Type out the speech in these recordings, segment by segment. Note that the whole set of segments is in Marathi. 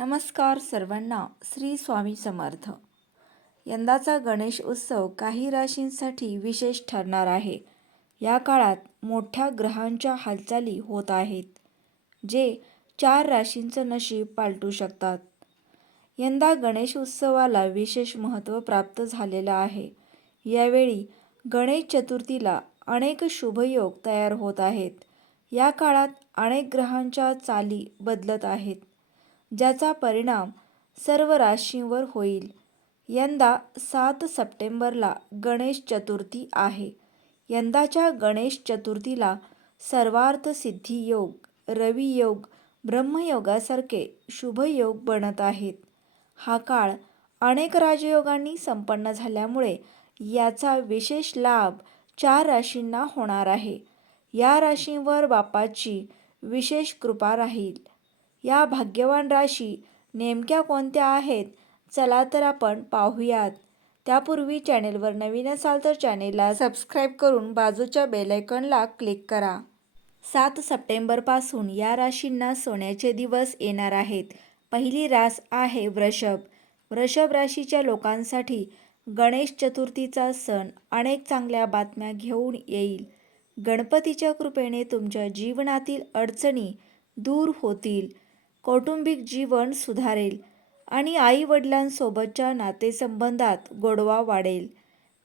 नमस्कार सर्वांना श्री स्वामी समर्थ. यंदाचा गणेश उत्सव काही राशींसाठी विशेष ठरणार आहे. या काळात मोठ्या ग्रहांच्या हालचाली होत आहेत जे चार राशींचं नशीब पालटू शकतात. यंदा गणेश उत्सवाला विशेष महत्त्व प्राप्त झालेलं आहे. यावेळी गणेश चतुर्थीला अनेक शुभयोग तयार होत आहेत. या काळात अनेक ग्रहांच्या चाली बदलत आहेत. ज्याचा परिणाम सर्व राशींवर होईल. यंदा सात सप्टेंबरला गणेश चतुर्थी आहे. यंदाच्या गणेश चतुर्थीला सर्वार्थ सिद्धी योग रवियोग ब्रह्मयोगासारखे शुभयोग बनत आहेत. हा काळ अनेक राजयोगांनी संपन्न झाल्यामुळे याचा विशेष लाभ चार राशींना होणार आहे. या राशींवर बापाची विशेष कृपा राहील. या भाग्यवान राशी नेमक्या कोणत्या आहेत? चला तर आपण पाहूयात. त्यापूर्वी चॅनेलवर नवीन असाल तर चॅनेलला सबस्क्राईब करून बाजूच्या बेलायकनला क्लिक करा. सात सप्टेंबरपासून या राशींना सोन्याचे दिवस येणार आहेत. पहिली रास आहे वृषभ. वृषभ राशीच्या लोकांसाठी गणेश चतुर्थीचा सण अनेक चांगल्या बातम्या घेऊन येईल. गणपतीच्या कृपेने तुमच्या जीवनातील अडचणी दूर होतील. कौटुंबिक जीवन सुधारेल आणि आईवडिलांसोबतच्या नातेसंबंधात गोडवा वाढेल.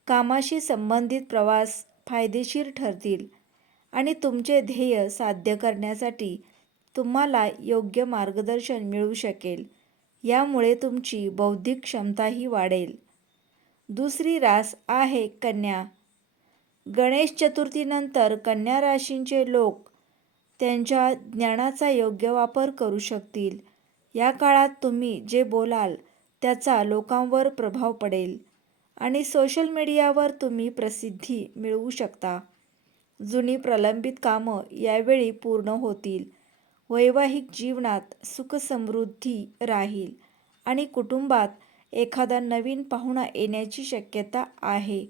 कामाशी संबंधित प्रवास फायदेशीर ठरतील आणि तुमचे ध्येय साध्य करण्यासाठी तुम्हाला योग्य मार्गदर्शन मिळू शकेल. यामुळे तुमची बौद्धिक क्षमताही वाढेल. दुसरी रास आहे कन्या. गणेश चतुर्थीनंतर कन्या राशींचे लोक त्यांच्या ज्ञानाचा योग्य वापर करू शकतील. या काळात तुम्ही जे बोलाल त्याचा लोकांवर प्रभाव पडेल आणि सोशल मीडियावर तुम्ही प्रसिद्धी मिळवू शकता. जुनी प्रलंबित कामं यावेळी पूर्ण होतील. वैवाहिक जीवनात सुखसमृद्धी राहील आणि कुटुंबात एखादा नवीन पाहुणा येण्याची शक्यता आहे.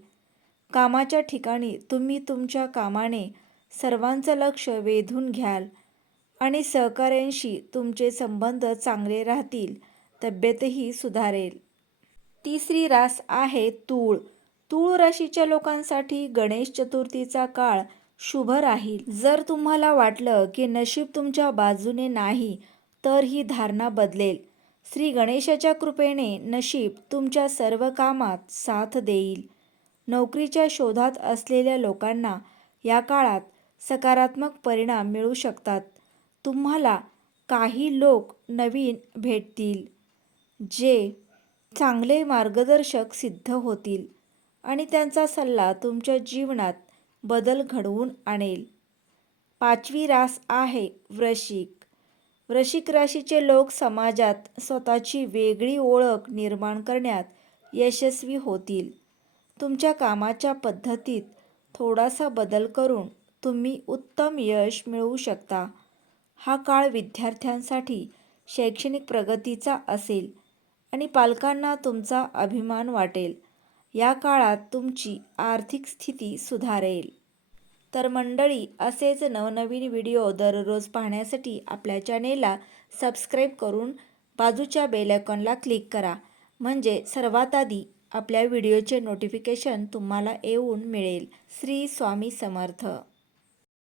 कामाच्या ठिकाणी तुम्ही तुमच्या कामाने सर्वांचं लक्ष वेधून घ्याल आणि सहकाऱ्यांशी तुमचे संबंध चांगले राहतील तब्येतही सुधारेल. तिसरी रास आहे तूळ. तूळ राशीच्या लोकांसाठी गणेश चतुर्थीचा काळ शुभ राहील. जर तुम्हाला वाटलं की नशीब तुमच्या बाजूने नाही तर ही धारणा बदलेल. श्री गणेशाच्या कृपेने नशीब तुमच्या सर्व कामात साथ देईल. नोकरीच्या शोधात असलेल्या लोकांना या काळात सकारात्मक परिणाम मिळू शकतात. तुम्हाला काही लोक नवीन भेटतील जे चांगले मार्गदर्शक सिद्ध होतील आणि त्यांचा सल्ला तुमच्या जीवनात बदल घडवून आणेल. पाचवी रास आहे वृशिक वृशिक राशीचे लोक समाजात स्वतःची वेगळी ओळख निर्माण करण्यात यशस्वी होतील. तुमच्या कामाच्या पद्धतीत थोडासा बदल करून तुम्ही उत्तम यश मिळवू शकता. हा काळ विद्यार्थ्यांसाठी शैक्षणिक प्रगतीचा असेल आणि पालकांना तुमचा अभिमान वाटेल. या काळात तुमची आर्थिक स्थिती सुधारेल. तर मंडळी असेच नवनवीन व्हिडिओ दररोज पाहण्यासाठी आपल्या चॅनेलला सबस्क्राईब करून बाजूच्या बेलायकॉनला क्लिक करा. म्हणजे सर्वात आधी आपल्या व्हिडिओचे नोटिफिकेशन तुम्हाला येऊन मिळेल. श्री स्वामी समर्थ.